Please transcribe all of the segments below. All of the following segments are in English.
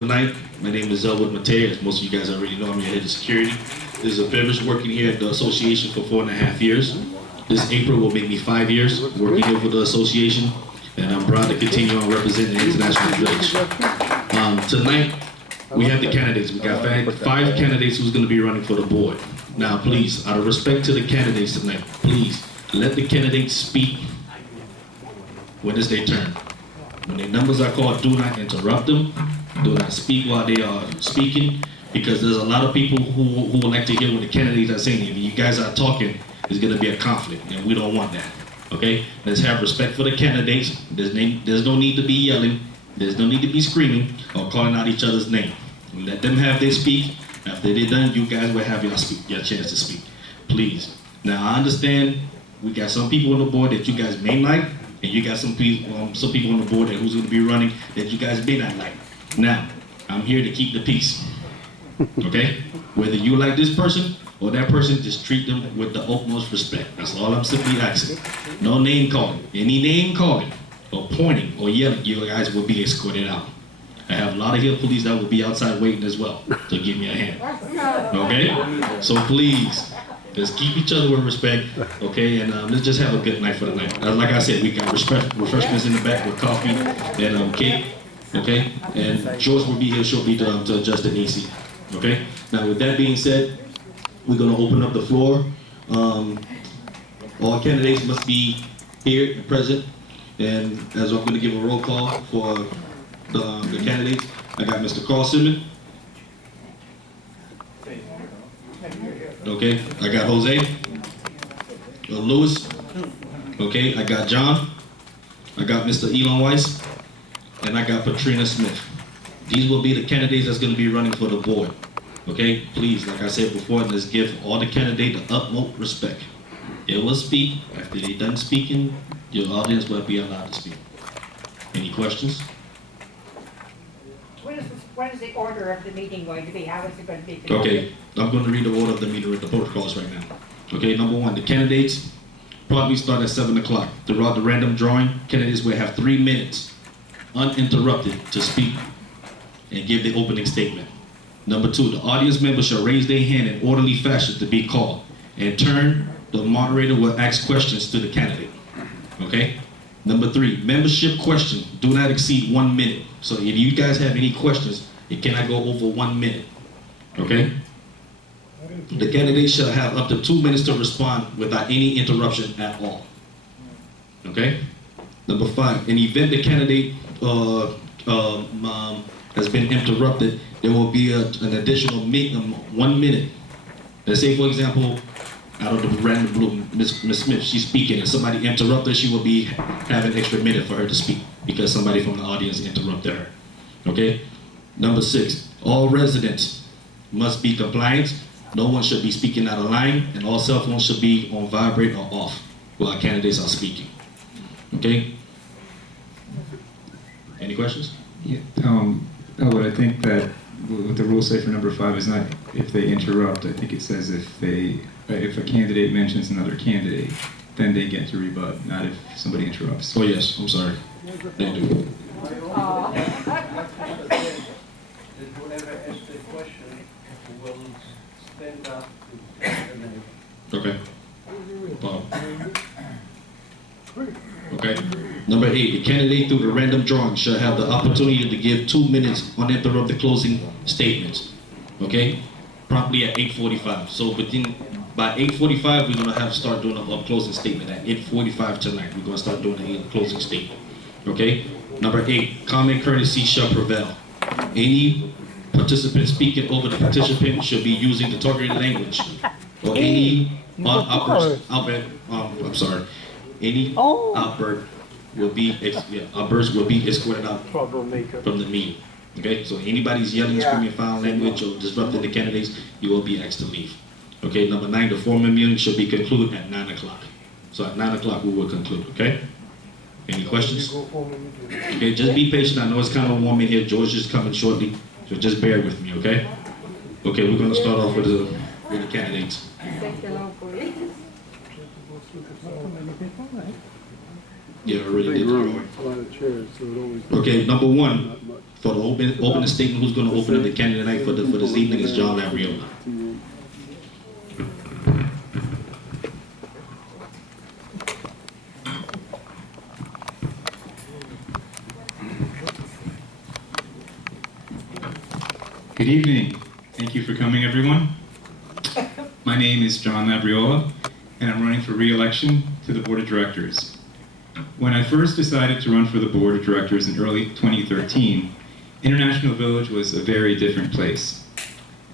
Tonight, my name is Elwood Matei. As most of you guys already know, I'm your head of security. This is a privilege working here at the association for 4.5 years. This April will make me 5 years working here for the association, and I'm proud to continue on representing the international village. Tonight, we have the candidates. We got five candidates who's going to be running for the board. Now, please, out of respect to the candidates tonight, please let the candidates speak when it's their turn. When their numbers are called, do not interrupt them. Do not speak while they are speaking, because there's a lot of people who would like to hear what the candidates are saying. If you guys are talking, there's going to be a conflict, and we don't want that. Okay? Let's have respect for the candidates. There's no need to be yelling. There's no need to be screaming or calling out each other's name. Let them have their speak. After they're done, you guys will have your chance to speak. Please. Now, I understand we got some people on the board that you guys may like, and you got some people on the board that who's going to be running that you guys may not like. Now, I'm here to keep the peace, okay? Whether you like this person or that person, just treat them with the utmost respect. That's all I'm simply asking. No name calling. Any name calling or pointing or yelling, you guys will be escorted out. I have a lot of hill police that will be outside waiting as well to give me a hand, okay? So please, just keep each other with respect, okay? And let's just have a good night for the night. Like I said, we got refreshments in the back with coffee and cake. Okay, and George will be here shortly to adjust the AC. Okay, now with that being said, we're going to open up the floor. All candidates must be here and present, and as I'm going to give a roll call for the candidates, I got Mr. Carl Simmons. Okay, I got Jose Lewis. Okay, I got John. I got Mr. Elon Weiss. And I got Patrina Smith. These will be the candidates that's going to be running for the board. Okay? Please, like I said before, let's give all the candidates the utmost respect. They will speak. After they're done speaking, your audience will be allowed to speak. Any questions? What is the order of the meeting going to be? How is it going to be conducted? Okay, I'm going to read the order of the meeting with the protocols right now. Okay, number one, the candidates probably start at 7 o'clock. Throughout the random drawing, candidates will have 3 minutes uninterrupted to speak and give the opening statement. Number two, the audience members shall raise their hand in orderly fashion to be called. In turn, the moderator will ask questions to the candidate. Okay? Number three, membership questions do not exceed 1 minute. So if you guys have any questions, it cannot go over 1 minute. Okay? The candidate shall have up to 2 minutes to respond without any interruption at all. Okay? Number five, in the event the candidate has been interrupted, there will be an additional 1 minute. Let's say, for example, out of the random blue, Miss Smith, she's speaking, and somebody interrupted her, she will be having an extra minute for her to speak because somebody from the audience interrupted her. Okay? Number six, all residents must be compliant. No one should be speaking out of line, and all cell phones should be on vibrate or off while candidates are speaking. Okay? Any questions? Yeah, but I think that what the rules say for number 5 is not if they interrupt. I think it says if a candidate mentions another candidate, then they get to rebut, not if somebody interrupts. Oh yes, I'm sorry. They do. Whoever asks the question will stand up to Okay. Okay. Number 8, the candidate through the random drawing shall have the opportunity to give 2 minutes uninterrupted closing statements. Okay? Promptly at 8:45. So by 8:45, we're gonna start doing a closing statement. At 8:45 tonight, we're gonna start doing a closing statement. Okay? Number 8, common courtesy shall prevail. Any participant speaking over the participant should be using the targeted language or any outburst. Any outburst will be escorted out from the meeting. Okay, so anybody's yelling, screaming foul language, or disrupting the candidates, you will be asked to leave. Okay, number 9, the formal meeting should be concluded at 9 o'clock. So at 9 o'clock we will conclude. Okay. Any questions? Okay, just be patient. I know it's kind of warm in here. George is coming shortly, so just bear with me. Okay. Okay, we're gonna start off with the candidates. Yeah, I really did. A lot of chairs, so it always. Okay, number 1, For the opening statement, who's going to open up the candidate night for this evening is John Labriola. Good evening. Thank you for coming, everyone. My name is John Labriola, and I'm running for re-election to the Board of Directors. When I first decided to run for the Board of Directors in early 2013, International Village was a very different place.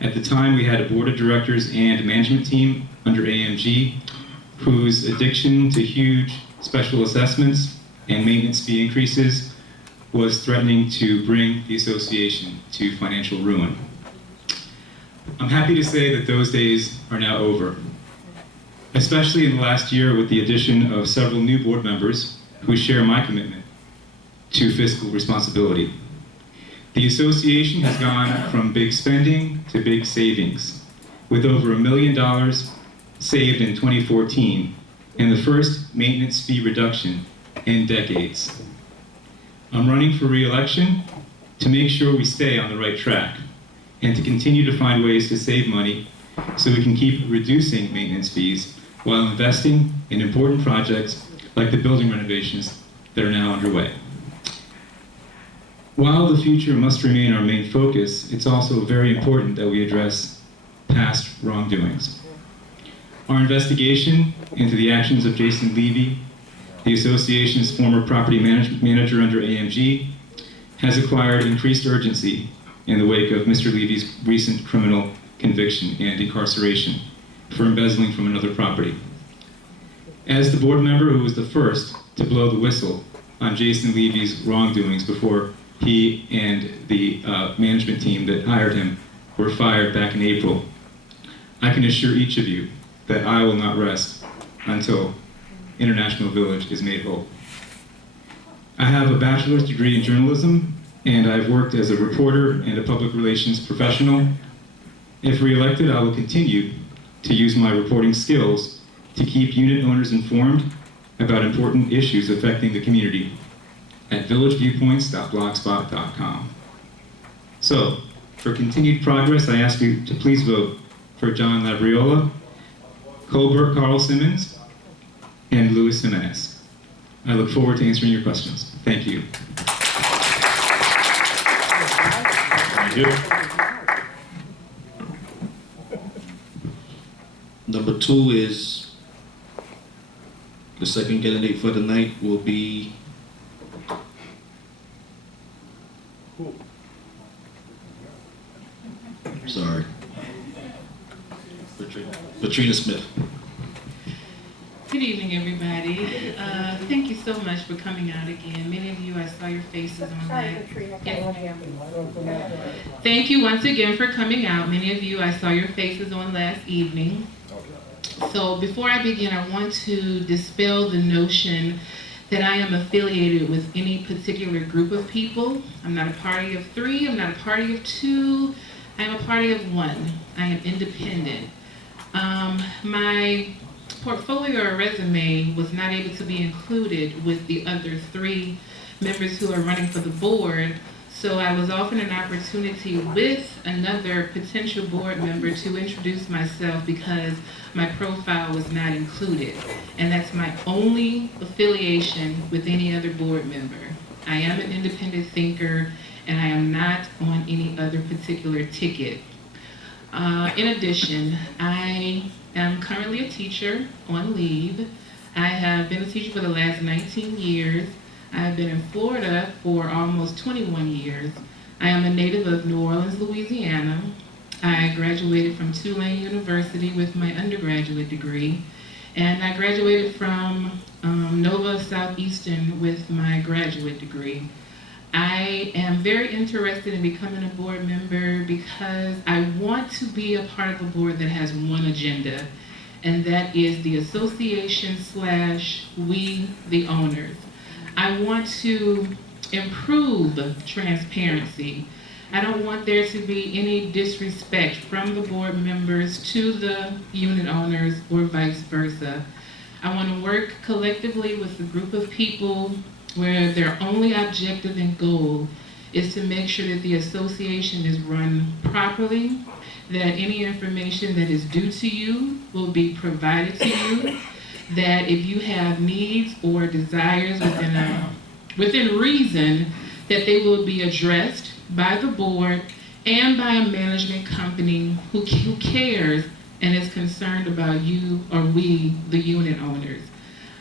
At the time, we had a Board of Directors and management team under AMG whose addiction to huge special assessments and maintenance fee increases was threatening to bring the association to financial ruin. I'm happy to say that those days are now over, especially in the last year with the addition of several new board members who share my commitment to fiscal responsibility. The association has gone from big spending to big savings, with over $1 million saved in 2014 and the first maintenance fee reduction in decades. I'm running for re-election to make sure we stay on the right track and to continue to find ways to save money so we can keep reducing maintenance fees while investing in important projects like the building renovations that are now underway. While the future must remain our main focus, it's also very important that we address past wrongdoings. Our investigation into the actions of Jason Levy, the association's former property manager under AMG, has acquired increased urgency in the wake of Mr. Levy's recent criminal conviction and incarceration for embezzling from another property. As the board member who was the first to blow the whistle on Jason Levy's wrongdoings before he and the management team that hired him were fired back in April, I can assure each of you that I will not rest until International Village is made whole. I have a bachelor's degree in journalism, and I've worked as a reporter and a public relations professional. If re-elected, I will continue to use my reporting skills to keep unit owners informed about important issues affecting the community at villageviewpoints.blogspot.com. So, for continued progress, I ask you to please vote for John Labriola, Colbert Carl Simmons, and Luis Jimenez. I look forward to answering your questions. Thank you. Thank you. Number 2 is the second candidate for the night will be sorry, Patrina Smith. Good evening, everybody. Thank you so much for coming out again. Many of you, I saw your faces on that. Thank you once again for coming out. Many of you, I saw your faces on last evening. So before I begin, I want to dispel the notion that I am affiliated with any particular group of people. I'm not a party of 3, I'm not a party of 2, I am a party of 1. I am independent. My portfolio or resume was not able to be included with the other 3 members who are running for the board, so I was offered an opportunity with another potential board member to introduce myself because my profile was not included, and that's my only affiliation with any other board member. I am an independent thinker, and I am not on any other particular ticket. In addition, I am currently a teacher on leave. I have been a teacher for the last 19 years. I have been in Florida for almost 21 years. I am a native of New Orleans, Louisiana. I graduated from Tulane University with my undergraduate degree, and I graduated from Nova Southeastern with my graduate degree. I am very interested in becoming a board member because I want to be a part of a board that has one agenda, and that is the association / we, the owners. I want to improve transparency. I don't want there to be any disrespect from the board members to the unit owners or vice versa. I want to work collectively with a group of people where their only objective and goal is to make sure that the association is run properly, that any information that is due to you will be provided to you, that if you have needs or desires within reason, that they will be addressed by the board and by a management company who cares and is concerned about you or we, the unit owners.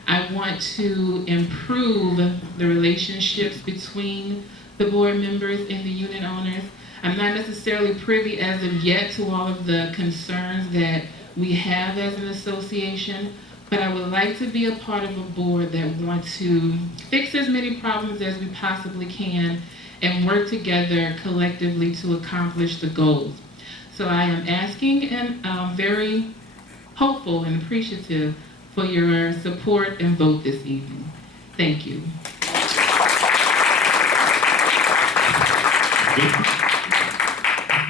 I want to improve the relationships between the board members and the unit owners. I'm not necessarily privy as of yet to all of the concerns that we have as an association, but I would like to be a part of a board that wants to fix as many problems as we possibly can and work together collectively to accomplish the goals. So I am asking and very hopeful and appreciative for your support and vote this evening. Thank you.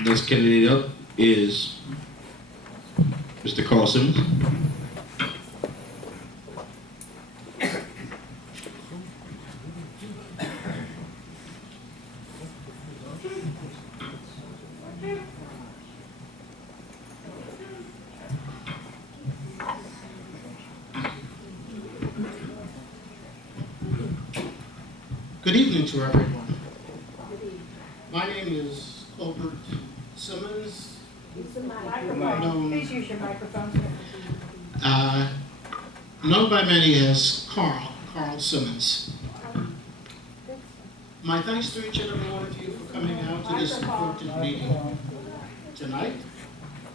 Next candidate up is Mr. Carl Simmons. Good evening to everyone. My name is Colbert Simmons, known, Please use your microphone. known by many as Carl Simmons. My thanks to each and every one of you for coming out to this important meeting tonight.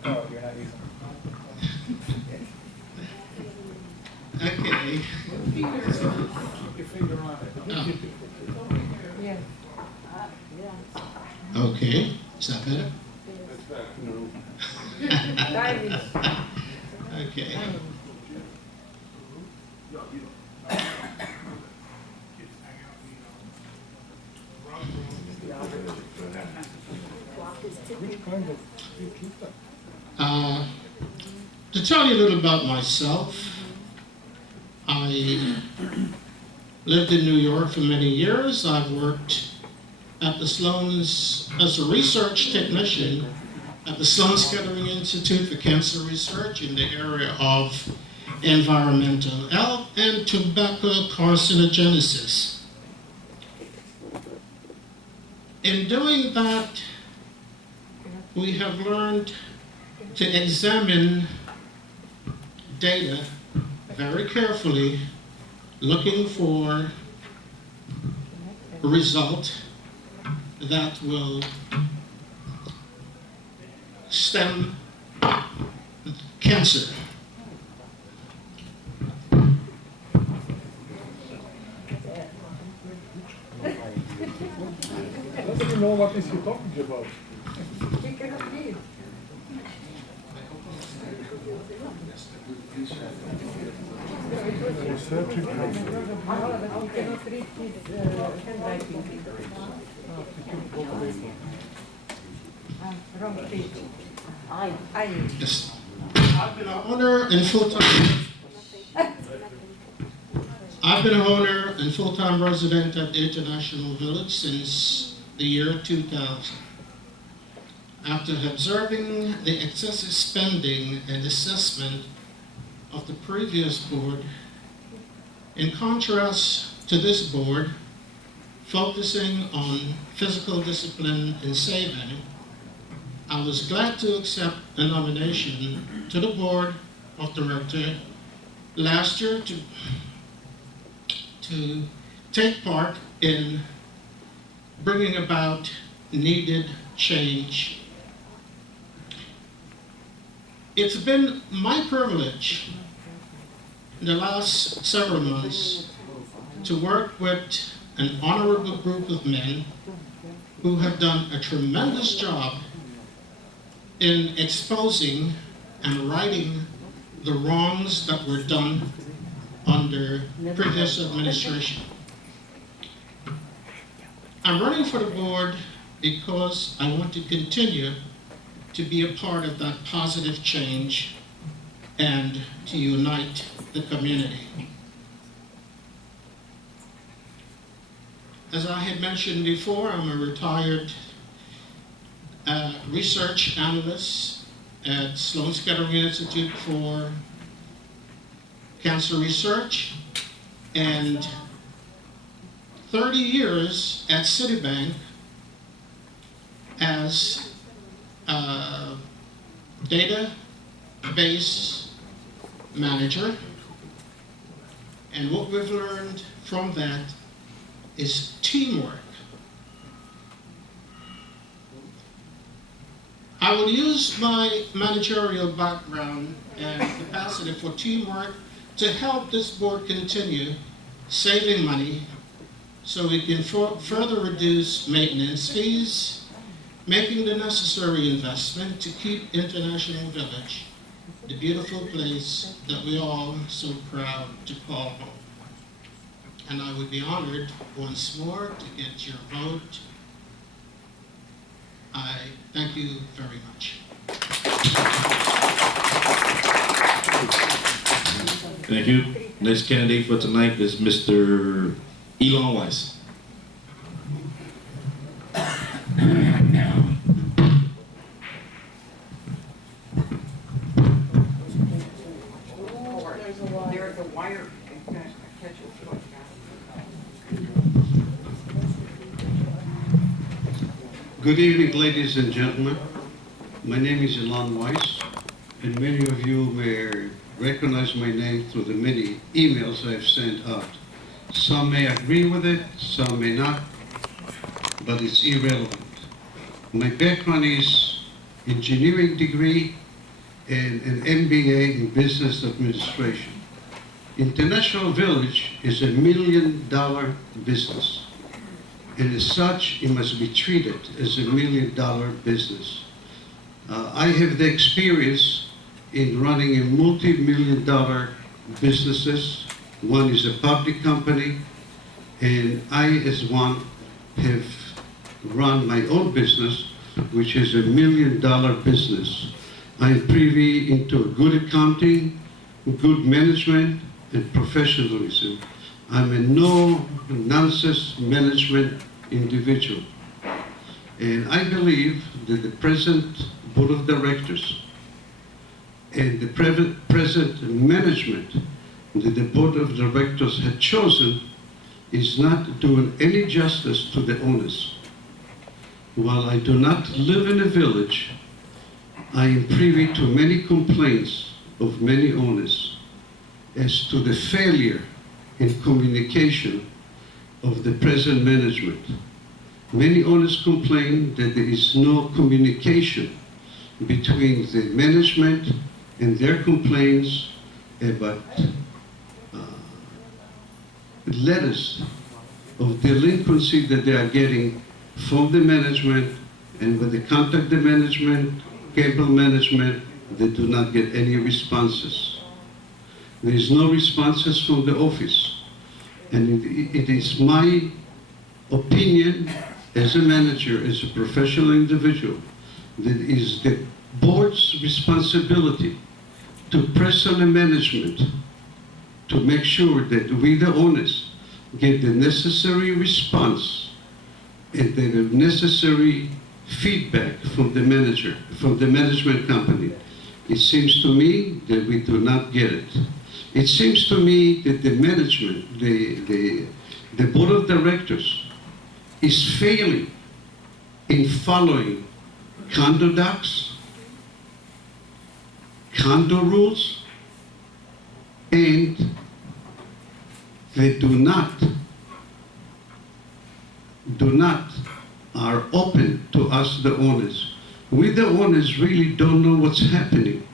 Oh, you're not using Okay. Keep your finger on it. Yes. Okay, is that better? Diaries. Okay. To tell you a little about myself, I lived in New York for many years. I've worked at the Sloan's as a research technician at the Sloan Kettering Institute for Cancer Research in the area of environmental health and tobacco carcinogenesis. In doing that, we have learned to examine data very carefully, looking for a result that will stem cancer. Doesn't he know what is he talking about? We cannot read. Researching We cannot read his handwriting. Wrong page. I. Yes. I've been an owner and full-time. I've been an owner and full-time resident at the International Village since the year 2000. After observing the excessive spending and assessment of the previous board, in contrast to this board, focusing on physical discipline and saving, I was glad to accept a nomination to the board of directors last year to take part in bringing about needed change. It's been my privilege in the last several months to work with an honorable group of men who have done a tremendous job in exposing and righting the wrongs that were done under previous administration. I'm running for the board because I want to continue to be a part of that positive change and to unite the community. As I had mentioned before, I'm a retired research analyst at Sloan Kettering Institute for Cancer Research, and 30 years at Citibank as a database manager. And what we've learned from that is teamwork. I will use my managerial background and capacity for teamwork to help this board continue saving money so we can further reduce maintenance fees, making the necessary investment to keep International Village the beautiful place that we all so proud to call home. And I would be honored once more to get your vote. I thank you very much. Thank you. Next candidate for tonight is Mr. Elon Weiss. There's a wire. Catch it. Good evening, ladies and gentlemen. My name is Elon Weiss, and many of you may recognize my name through the many emails I've sent out. Some may agree with it, some may not, but it's irrelevant. My background is engineering degree and an MBA in business administration. International Village is $1 million business, and as such, it must be treated as $1 million business. I have the experience in running a multi-million-dollar businesses. One is a public company, and I, as one, have run my own business, which is $1 million business. I'm privy into good accounting, good management, and professionalism. I'm a no-nonsense management individual. And I believe that the present board of directors and the present management that the board of directors had chosen is not doing any justice to the owners. While I do not live in a village, I am privy to many complaints of many owners as to the failure in communication of the present management. Many owners complain that there is no communication between the management and their complaints about letters of delinquency that they are getting from the management, and when they contact the management, cable management, they do not get any responses. There is no responses from the office. And it is my opinion as a manager, as a professional individual, that it is the board's responsibility to press on the management to make sure that we, the owners, get the necessary response and the necessary feedback from the manager, from the management company. It seems to me that we do not get it. It seems to me that the management, the board of directors, is failing in following condo docs, condo rules, and they do not are open to us, the owners. We, the owners, really don't know what's happening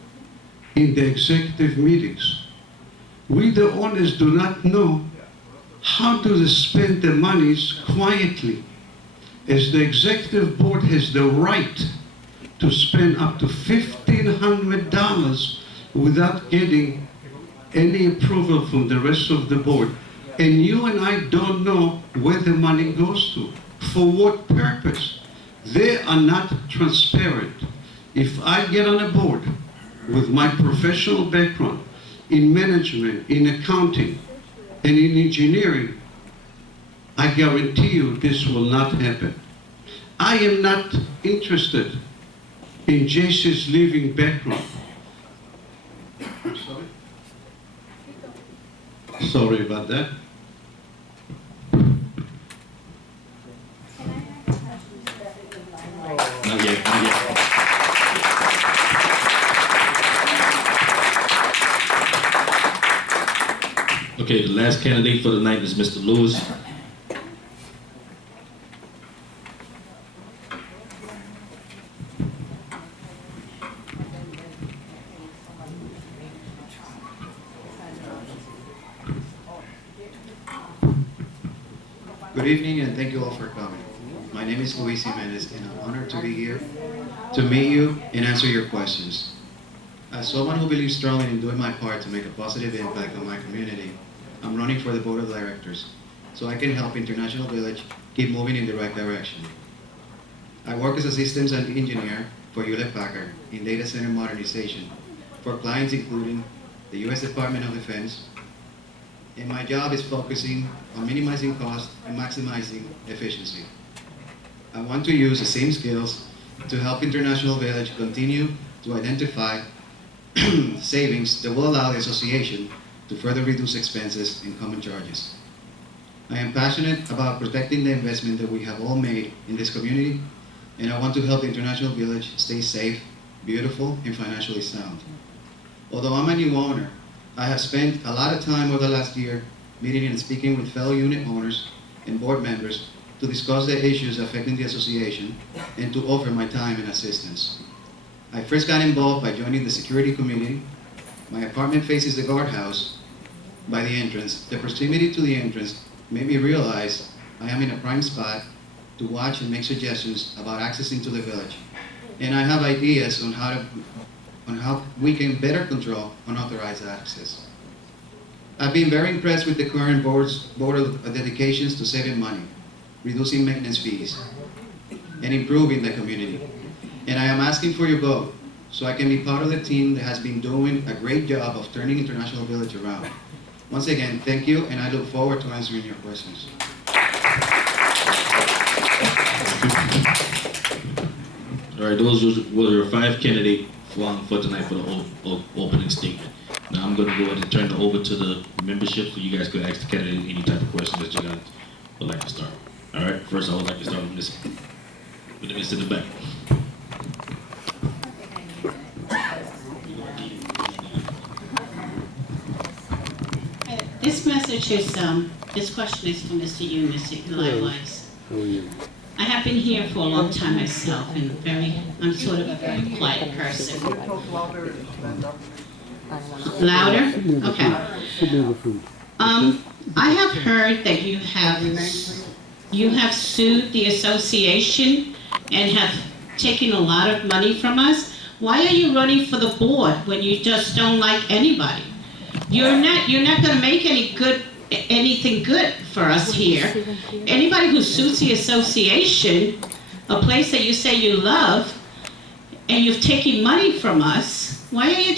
in the executive meetings. We, the owners, do not know how to spend the monies quietly, as the executive board has the right to spend up to $1,500 without getting any approval from the rest of the board. And you and I don't know where the money goes to, for what purpose. They are not transparent. If I get on a board with my professional background in management, in accounting, and in engineering, I guarantee you this will not happen. I am not interested in Jason's living background. I'm sorry? Sorry about that. Not yet, not yet. Okay, the last candidate for the night is Mr. Lewis. Good evening and thank you all for coming. My name is Luis Jimenez and I'm honored to be here to meet you and answer your questions. As someone who believes strongly in doing my part to make a positive impact on my community, I'm running for the board of directors so I can help International Village keep moving in the right direction. I work as a systems and engineer for Hewlett-Packard in data center modernization for clients including the U.S. Department of Defense, and my job is focusing on minimizing cost and maximizing efficiency. I want to use the same skills to help International Village continue to identify savings that will allow the association to further reduce expenses and common charges. I am passionate about protecting the investment that we have all made in this community, and I want to help the International Village stay safe, beautiful, and financially sound. Although I'm a new owner, I have spent a lot of time over the last year meeting and speaking with fellow unit owners and board members to discuss the issues affecting the association and to offer my time and assistance. I first got involved by joining the security committee. My apartment faces the guardhouse by the entrance. The proximity to the entrance made me realize I am in a prime spot to watch and make suggestions about accessing to the village. And I have ideas on how we can better control unauthorized access. I've been very impressed with the current board of dedications to saving money, reducing maintenance fees, and improving the community. And I am asking for your vote so I can be part of the team that has been doing a great job of turning International Village around. Once again, thank you, and I look forward to answering your questions. All right, those were your 5 candidates for tonight for the opening statement. Now I'm going to go ahead and turn it over to the membership so you guys could ask the candidate any type of question that you guys would like to start. All right, first I would like to start with the miss in the back. This message is, this question is for Mr. Yu, Mr. Likewise. I have been here for a long time myself and I'm sort of a very quiet person. Louder? Okay. I have heard that you have sued the association and have taken a lot of money from us. Why are you running for the board when you just don't like anybody? You're not going to make anything good for us here. Anybody who sues the association, a place that you say you love, and you've taken money from us, why are you